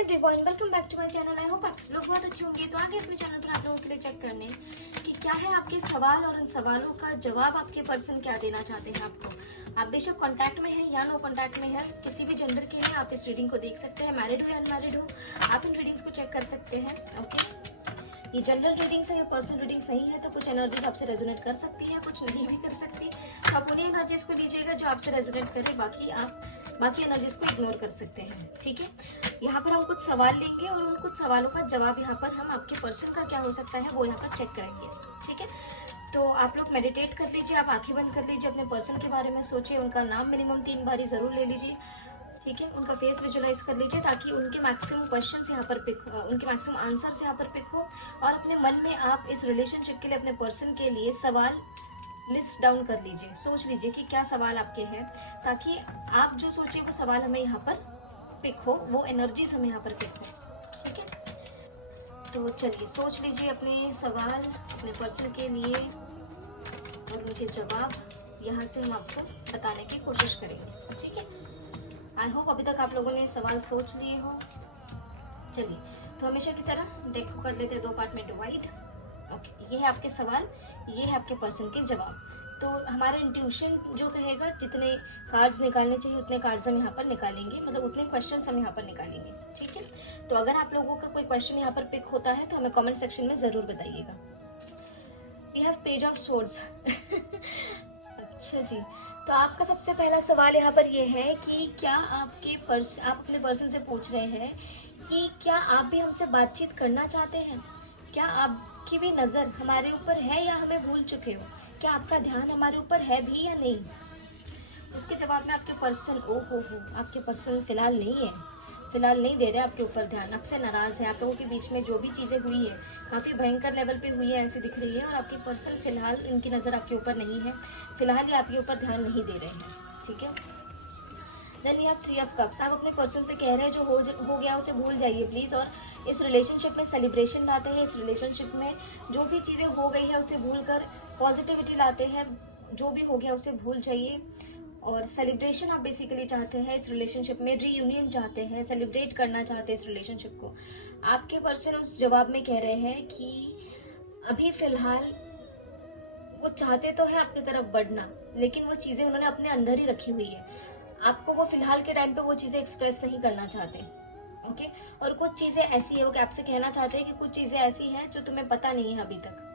Everyone, welcome back to my channel. I hope आप सब लोग बहुत अच्छे होंगे। तो आगे अपने चैनल पर आप लोगों के लिए चेक करने कि क्या है आपके सवाल और उन सवालों का जवाब आपके पर्सन क्या देना चाहते हैं आपको। आप बेशक कांटेक्ट में है या नो कांटेक्ट में है, किसी भी जेंडर के हैं, आप इस रीडिंग को देख सकते हैं। मैरिड हो या अनमैरिड हो, आप इन रीडिंग्स को चेक कर सकते हैं। ओके, ये जनरल रीडिंग्स है, ये पर्सनल रीडिंग्स नहीं है, तो कुछ एनर्जीज आपसे रेजोनेट कर सकती है, कुछ नहीं भी कर सकती। तो आप उन्हीं एनर्जीज को लीजिएगा जो आपसे रेजोनेट करे, बाकी एनर्जीज को इग्नोर कर सकते हैं। ठीक है, यहाँ पर हम कुछ सवाल लेंगे और उन कुछ सवालों का जवाब यहाँ पर हम आपके पर्सन का क्या हो सकता है वो यहाँ पर चेक करेंगे। ठीक है, तो आप लोग मेडिटेट कर लीजिए, आप आंखें बंद कर लीजिए, अपने पर्सन के बारे में सोचिए, उनका नाम मिनिमम 3 बारी जरूर ले लीजिए। ठीक है, उनका फेस विजुलाइज कर लीजिए ताकि उनके मैक्सिमम क्वेश्चंस यहाँ पर पिक हो, उनके मैक्सिमम आंसर्स यहाँ पर पिक हो। और अपने मन में आप इस रिलेशनशिप के लिए, अपने पर्सन के लिए सवाल लिस्ट डाउन कर लीजिए, सोच लीजिए कि क्या सवाल आपके हैं, ताकि आप जो सोचिए वो सवाल हमें यहाँ पर पिक हो, वो एनर्जीज हमें यहाँ पर पिक हो। ठीक है, तो चलिए सोच लीजिए अपने सवाल अपने पर्सन के लिए और उनके जवाब यहाँ से हम आपको बताने की कोशिश करेंगे। ठीक है, आई होप अभी तक आप लोगों ने सवाल सोच लिए हो। चलिए, तो हमेशा की तरह डेक को कर लेते हैं 2 पार्ट में डिवाइड। ओके, ये है आपके सवाल, ये है आपके पर्सन के जवाब। तो हमारा इंट्यूशन जो कहेगा जितने कार्ड्स निकालने चाहिए उतने कार्ड्स हम यहाँ पर निकालेंगे, मतलब उतने क्वेश्चंस हम यहाँ पर निकालेंगे। ठीक है, तो अगर आप लोगों का कोई क्वेश्चन यहाँ पर पिक होता है तो हमें कमेंट सेक्शन में ज़रूर बताइएगा। We have page of swords. अच्छा जी, तो आपका सबसे पहला सवाल यहाँ पर ये है कि क्या आप अपने पर्सन से पूछ रहे हैं कि क्या आप भी हमसे बातचीत करना चाहते हैं, क्या आपकी भी नज़र हमारे ऊपर है या हमें भूल चुके हो, क्या आपका ध्यान हमारे ऊपर है भी या नहीं। उसके जवाब में आपके पर्सन आपके पर्सन फिलहाल नहीं दे रहे आपके ऊपर ध्यान, आपसे नाराज़ है। आप लोगों के बीच में जो भी चीज़ें हुई है काफ़ी भयंकर लेवल पे हुई है ऐसी दिख रही है, और आपके पर्सन फिलहाल इनकी नज़र आपके ऊपर नहीं है, फिलहाल ये आपके ऊपर ध्यान नहीं दे रहे हैं। ठीक है, then you have 3 of cups. आप अपने पर्सन से कह रहे हैं जो हो गया उसे भूल जाइए प्लीज़, और इस रिलेशनशिप में सेलिब्रेशन लाते हैं। इस रिलेशनशिप में जो भी चीज़ें हो गई है उसे भूल कर पॉजिटिविटी लाते हैं, जो भी हो गया उसे भूल जाइए। और सेलिब्रेशन आप बेसिकली चाहते हैं इस रिलेशनशिप में, रीयूनियन चाहते हैं, सेलिब्रेट करना चाहते हैं इस रिलेशनशिप को। आपके पर्सन उस जवाब में कह रहे हैं कि अभी फिलहाल वो चाहते तो है अपनी तरफ बढ़ना, लेकिन वो चीज़ें उन्होंने अपने अंदर ही रखी हुई है। आपको वो फिलहाल के टाइम पे वो चीज़ें एक्सप्रेस नहीं करना चाहते। ओके, और कुछ चीज़ें ऐसी है, वो आपसे कहना चाहते हैं कि कुछ चीज़ें ऐसी हैं जो तुम्हें पता नहीं है अभी तक,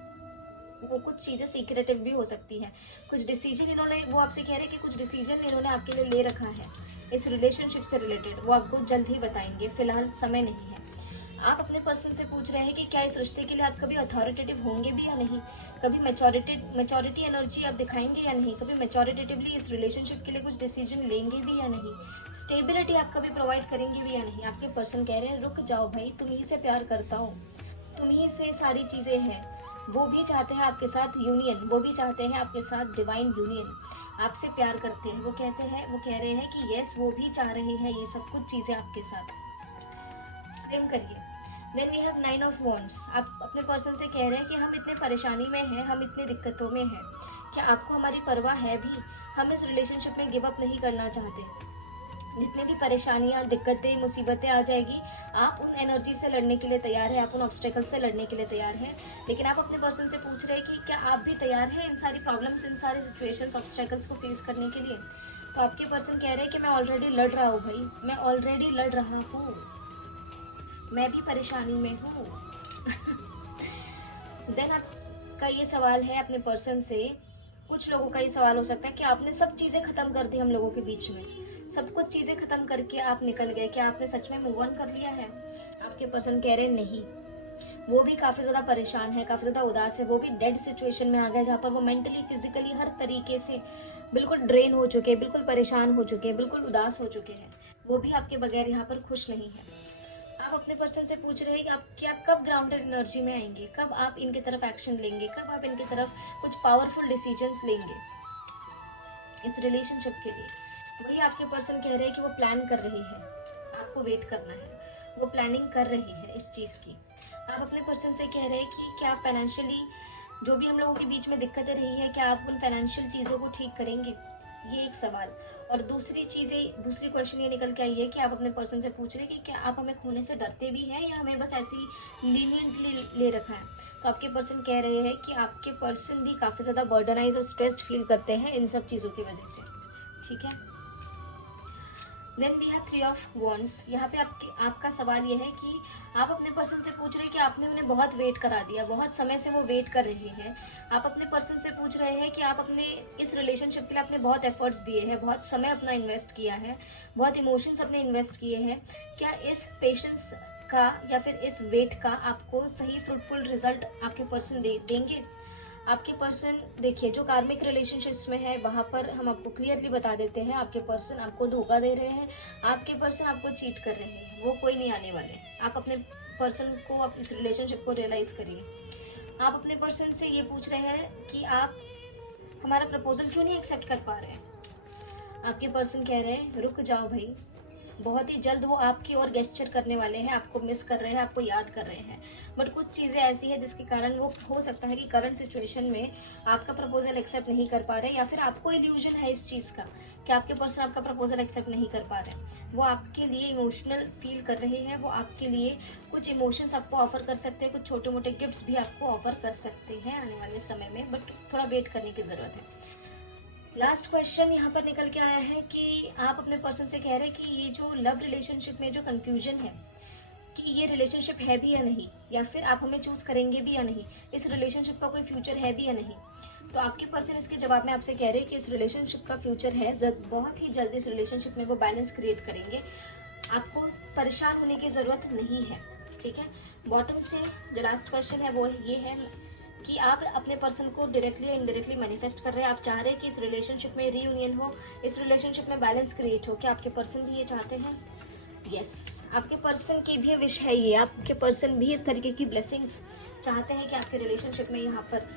वो कुछ चीज़ें सीक्रेटिव भी हो सकती है। कुछ डिसीजन इन्होंने, वो आपसे कह रहे हैं कि कुछ डिसीजन इन्होंने आपके लिए ले रखा है इस रिलेशनशिप से रिलेटेड, वो आपको जल्द ही बताएंगे, फिलहाल समय नहीं है। आप अपने पर्सन से पूछ रहे हैं कि क्या इस रिश्ते के लिए आप कभी अथॉरिटेटिव होंगे भी या नहीं, कभी मैच्योरिटी एनर्जी आप दिखाएंगे या नहीं, कभी मैच्योरिटेटिवली इस रिलेशनशिप के लिए कुछ डिसीजन लेंगे भी या नहीं, स्टेबिलिटी आप कभी प्रोवाइड करेंगे भी या नहीं। आपके पर्सन कह रहे हैं रुक जाओ भाई, तुम ही से प्यार करता हूँ, तुम ही से सारी चीज़ें हैं। वो भी चाहते हैं आपके साथ यूनियन, वो भी चाहते हैं आपके साथ डिवाइन यूनियन, आपसे प्यार करते हैं। वो कह रहे हैं कि यस, वो भी चाह रहे हैं ये सब कुछ चीज़ें आपके साथ, प्रेम करिए। Then we have 9 of wands. आप अपने पर्सन से कह रहे हैं कि हम इतने परेशानी में हैं, हम इतनी दिक्कतों में हैं, क्या आपको हमारी परवाह है भी, हम इस रिलेशनशिप में गिव अप नहीं करना चाहते। जितनी भी परेशानियां, दिक्कतें, मुसीबतें आ जाएगी, आप उन एनर्जी से लड़ने के लिए तैयार हैं, आप उन ऑब्स्टेकल से लड़ने के लिए तैयार हैं। लेकिन आप अपने पर्सन से पूछ रहे हैं कि क्या आप भी तैयार हैं इन सारी प्रॉब्लम्स, इन सारी सिचुएशंस, ऑब्स्टेकल्स को फेस करने के लिए। तो आपके पर्सन कह रहे हैं कि मैं ऑलरेडी लड़ रहा हूँ भाई, मैं ऑलरेडी लड़ रहा हूँ, मैं भी परेशानी में हूँ। देन आपका ये सवाल है अपने पर्सन से, कुछ लोगों का ये सवाल हो सकता है कि आपने सब चीज़ें ख़त्म कर दी हम लोगों के बीच में, सब कुछ चीज़ें ख़त्म करके आप निकल गए, क्या आपने सच में मूव ऑन कर लिया है। आपके पर्सन कह रहे हैं नहीं, वो भी काफ़ी ज़्यादा परेशान है, काफ़ी ज़्यादा उदास है, वो भी डेड सिचुएशन में आ गए जहाँ पर वो मेंटली, फिजिकली हर तरीके से बिल्कुल ड्रेन हो चुके हैं, बिल्कुल परेशान हो चुके हैं, बिल्कुल उदास हो चुके हैं। वो भी आपके बगैर यहाँ पर खुश नहीं है। आप अपने पर्सन से पूछ रहे हैं कि आप कब ग्राउंडेड एनर्जी में आएंगे, कब आप इनकी तरफ एक्शन लेंगे, कब आप इनकी तरफ कुछ पावरफुल डिसीजंस लेंगे इस रिलेशनशिप के लिए। वही आपके पर्सन कह रहे हैं कि वो प्लान कर रही है, आपको वेट करना है, वो प्लानिंग कर रही है इस चीज़ की। आप अपने पर्सन से कह रहे हैं कि क्या आप फाइनेंशियली, जो भी हम लोगों के बीच में दिक्कतें रही है, क्या आप उन फाइनेंशियल चीज़ों को ठीक करेंगे, ये एक सवाल। और दूसरी क्वेश्चन ये निकल के आई है कि आप अपने पर्सन से पूछ रहे हैं कि क्या आप हमें खोने से डरते भी हैं या हमें बस ऐसे ही लीनियंटली ले रखा है। तो आपके पर्सन कह रहे हैं कि आपके पर्सन भी काफ़ी ज़्यादा बर्डनाइज और स्ट्रेस्ड फील करते हैं इन सब चीज़ों की वजह से। ठीक है, then we have 3 of wands. यहाँ पे आपका सवाल ये है कि आप अपने पर्सन से पूछ रहे हैं कि आपने उन्हें बहुत वेट करा दिया, बहुत समय से वो वेट कर रहे हैं। आप अपने पर्सन से पूछ रहे हैं कि आप अपने इस रिलेशनशिप के लिए आपने बहुत एफर्ट्स दिए हैं, बहुत समय अपना इन्वेस्ट किया है, बहुत इमोशंस अपने इन्वेस्ट किए हैं। क्या इस पेशेंस का या फिर इस वेट का आपको सही फ्रूटफुल रिजल्ट आपके पर्सन देंगे? आपके पर्सन देखिए, जो कार्मिक रिलेशनशिप्स में है वहाँ पर हम आपको क्लियरली बता देते हैं आपके पर्सन आपको धोखा दे रहे हैं, आपके पर्सन आपको चीट कर रहे हैं, वो कोई नहीं आने वाले। आप अपने पर्सन को, आप इस रिलेशनशिप को रियलाइज करिए। आप अपने पर्सन से ये पूछ रहे हैं कि आप हमारा प्रपोजल क्यों नहीं एक्सेप्ट कर पा रहे हैं। आपके पर्सन कह रहे हैं रुक जाओ भाई, बहुत ही जल्द वो आपकी ओर गेस्चर करने वाले हैं, आपको मिस कर रहे हैं, आपको याद कर रहे हैं। बट कुछ चीज़ें ऐसी है जिसके कारण वो हो सकता है कि करंट सिचुएशन में आपका प्रपोजल एक्सेप्ट नहीं कर पा रहे, या फिर आपको इल्यूजन है इस चीज़ का कि आपके पर्सन आपका प्रपोजल एक्सेप्ट नहीं कर पा रहे। वो आपके लिए इमोशनल फील कर रहे हैं, वो आपके लिए कुछ इमोशंस आपको ऑफर कर सकते हैं, कुछ छोटे मोटे गिफ्ट्स भी आपको ऑफर कर सकते हैं आने वाले समय में, बट थोड़ा वेट करने की ज़रूरत है। लास्ट क्वेश्चन यहाँ पर निकल के आया है कि आप अपने पर्सन से कह रहे हैं कि ये जो लव रिलेशनशिप में जो कंफ्यूजन है कि ये रिलेशनशिप है भी या नहीं, या फिर आप हमें चूज करेंगे भी या नहीं, इस रिलेशनशिप का कोई फ्यूचर है भी या नहीं। तो आपके पर्सन इसके जवाब में आपसे कह रहे हैं कि इस रिलेशनशिप का फ्यूचर है, बहुत ही जल्दी इस रिलेशनशिप में वो बैलेंस क्रिएट करेंगे, आपको परेशान होने की ज़रूरत नहीं है। ठीक है, बॉटम से जो लास्ट क्वेश्चन है वो ये है कि आप अपने पर्सन को डायरेक्टली या इनडायरेक्टली मैनिफेस्ट कर रहे हैं। आप चाह रहे हैं कि इस रिलेशनशिप में रीयूनियन हो, इस रिलेशनशिप में बैलेंस क्रिएट हो। क्या आपके पर्सन भी ये चाहते हैं? यस, आपके पर्सन की भी विश है ये, आपके पर्सन भी इस तरीके की ब्लेसिंग्स चाहते हैं कि आपके रिलेशनशिप में यहाँ पर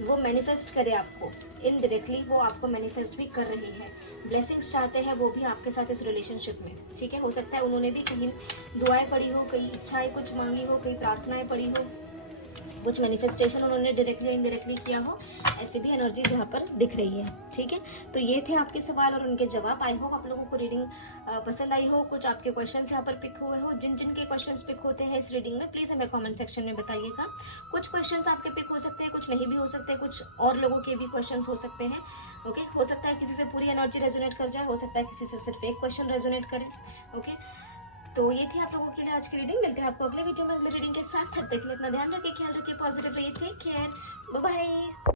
वो मैनिफेस्ट करे आपको, इनडायरेक्टली वो आपको मैनिफेस्ट भी कर रही है, ब्लेसिंग्स चाहते हैं वो भी आपके साथ इस रिलेशनशिप में। ठीक है, हो सकता है उन्होंने भी कहीं दुआएं पड़ी हो, कई इच्छाएं कुछ मांगी हो, कई प्रार्थनाएं पड़ी हो, कुछ मैनिफेस्टेशन उन्होंने डायरेक्टली इनडायरेक्टली किया हो, ऐसे भी एनर्जी यहाँ पर दिख रही है। ठीक है, तो ये थे आपके सवाल और उनके जवाब। आई होप आप लोगों को रीडिंग पसंद आई हो, कुछ आपके क्वेश्चंस यहाँ पर पिक हुए हो। जिन जिन के क्वेश्चंस पिक होते हैं इस रीडिंग में प्लीज़ हमें कमेंट सेक्शन में बताइएगा। कुछ क्वेश्चंस आपके पिक हो सकते हैं, कुछ नहीं भी हो सकते, कुछ और लोगों के भी क्वेश्चंस हो सकते हैं। ओके, हो सकता है किसी से पूरी एनर्जी रेजोनेट कर जाए, हो सकता है किसी से सिर्फ एक क्वेश्चन रेजोनेट करे। ओके, तो ये थी आप लोगों के लिए आज की रीडिंग। मिलते हैं आपको अगले वीडियो में अगले रीडिंग के साथ। तब तक के लिए अपना ध्यान रखिए, ख्याल रखिए, पॉजिटिव रहिए, टेक केयर, बाय बाय।